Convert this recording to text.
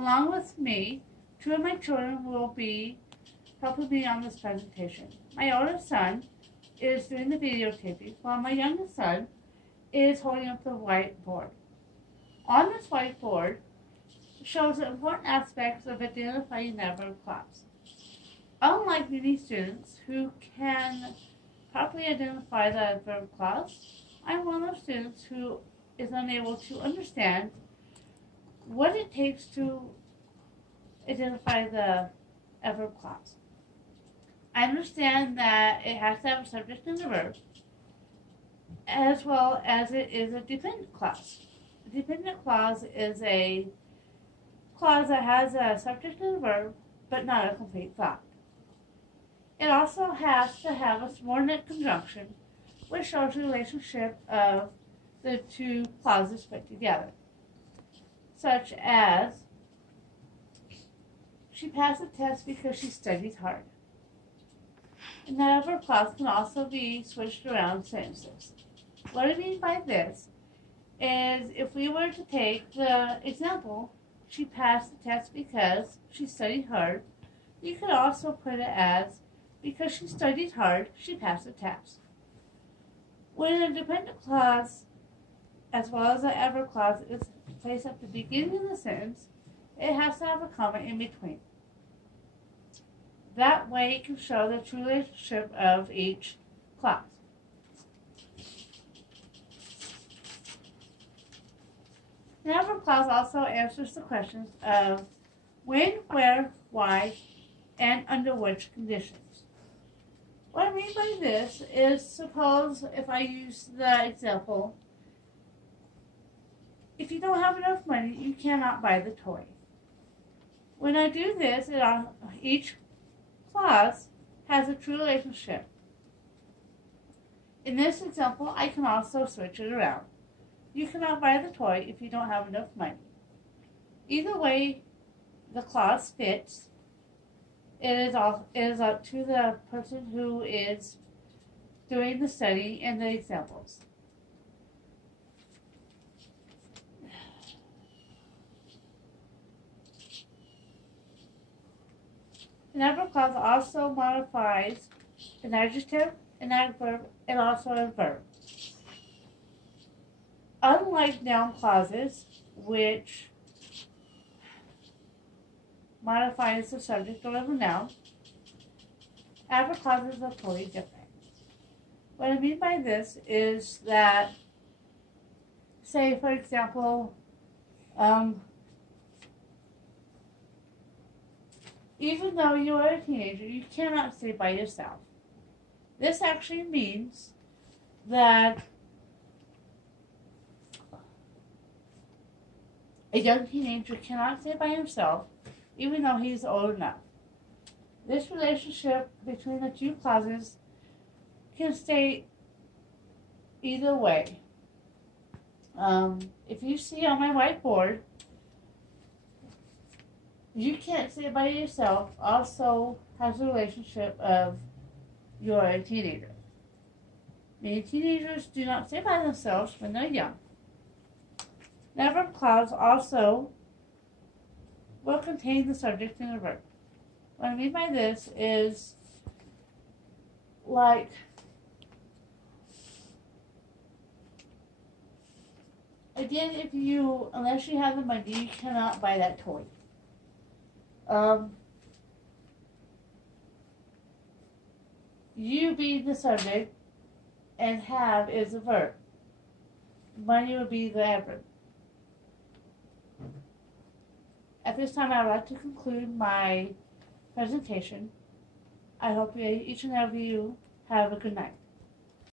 Along with me, two of my children will be helping me on this presentation. My oldest son is doing the videotaping, while my youngest son is holding up the whiteboard. On this whiteboard shows the important aspects of identifying the adverb clause. Unlike many students who can properly identify the adverb clause, I'm one of the students who is unable to understand what it takes to identify the adverb clause. I understand that it has to have a subject and a verb, as well as it is a dependent clause. A dependent clause is a clause that has a subject and a verb, but not a complete thought. It also has to have a subordinate conjunction, which shows the relationship of the two clauses put together, such as, she passed the test because she studied hard. And the adverb clause can also be switched around sentences. What I mean by this is if we were to take the example, she passed the test because she studied hard, you could also put it as, because she studied hard, she passed the test. When a dependent clause, as well as an adverb clause, is placed at the beginning of the sentence, it has to have a comma in between. That way it can show the true relationship of each clause. The adverb clause also answers the questions of when, where, why, and under which conditions. What I mean by this is, suppose if I use the example, if you don't have enough money, you cannot buy the toy. When I do this, each clause has a true relationship. In this example, I can also switch it around. You cannot buy the toy if you don't have enough money. Either way the clause fits, it is up to the person who is doing the study and the examples. An adverb clause also modifies an adjective, an adverb, and also a verb. Unlike noun clauses, which modifies the subject or the noun, adverb clauses are totally different. What I mean by this is that, say for example, even though you are a teenager, you cannot stay by yourself. This actually means that a young teenager cannot stay by himself even though he's old enough. This relationship between the two clauses can stay either way. If you see on my whiteboard, you can't stay by yourself also has a relationship of you're a teenager. Many teenagers do not stay by themselves when they're young. The adverb clause also will contain the subject and the verb. What I mean by this is, like, again, unless you have the money, you cannot buy that toy. You being the subject and have is a verb. Money would be the adverb. At this time, I would like to conclude my presentation. I hope each and every you have a good night.